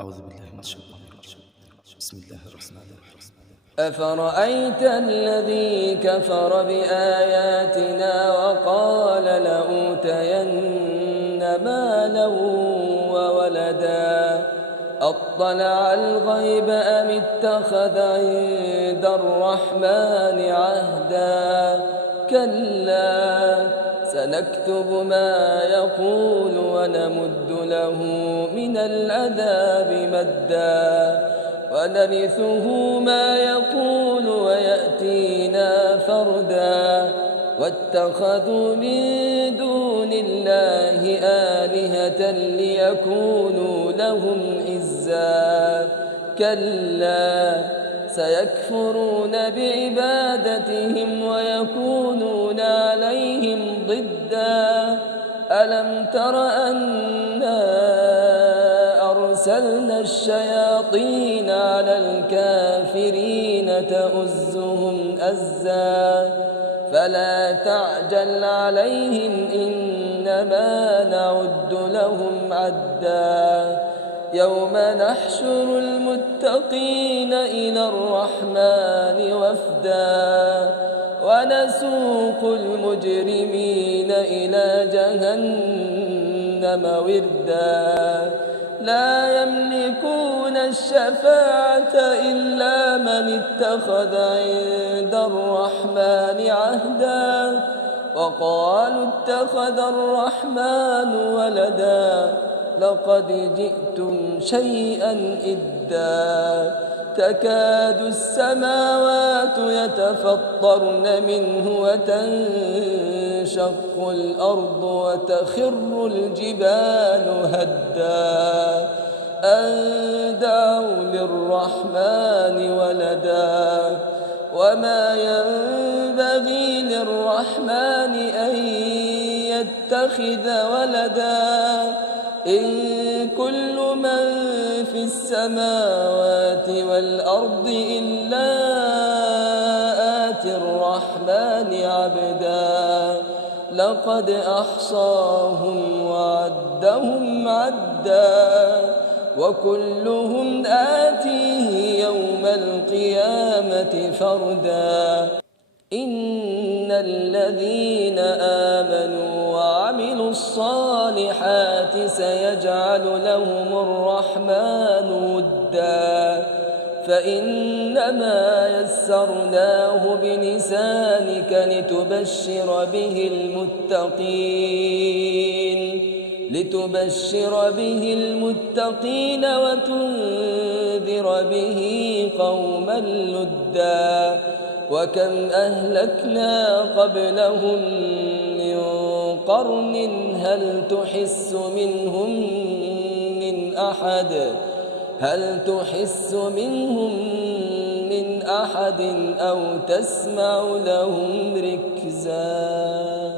أعوذ بالله من الشيطان الرجيم. بسم الله الرحمن الرحيم. أفرأيت الذي كفر بآياتنا وقال لأوتين مالا وولدا أطلع الغيب أم اتخذ عند الرحمن عهدا كلا سنكتب ما يقول ونمد له من العذاب مدا ونرثه ما يقول ويأتينا فردا واتخذوا من دون الله آلهة ليكونوا لهم عزا كلا سيكفرون بعبادتهم ويكونون عليهم ضدا ألم تر أنا أرسلنا الشياطين على الكافرين تؤزهم أزا فلا تعجل عليهم إنما نعد لهم عدا يوم نحشر المتقين إلى الرحمن وفدا ونسوق المجرمين إلى جهنم وردا لا يملكون الشفاعة إلا من اتخذ عند الرحمن عهدا وقالوا اتخذ الرحمن ولدا لقد جئتم شيئا إدا تكاد السماوات يتفطرن منه وتنشق الأرض وتخر الجبال هدا أن دعوا للرحمن ولدا وما ينبغي للرحمن أن يتخذ ولدا إن كل من في السماوات والأرض إلا آتي الرحمن عبدا لقد أحصاهم وعدهم عدا وكلهم آتيه يوم القيامة فردا إن الذين آمنوا وعملوا الصالحات سيجعل لهم الرحمن ودا فإنما يسرناه بلسانك لتبشر به المتقين وتنذر به قوما لدا وكم أهلكنا قبلهم من قرن هل تحس منهم من أحد أو تسمع لهم ركزا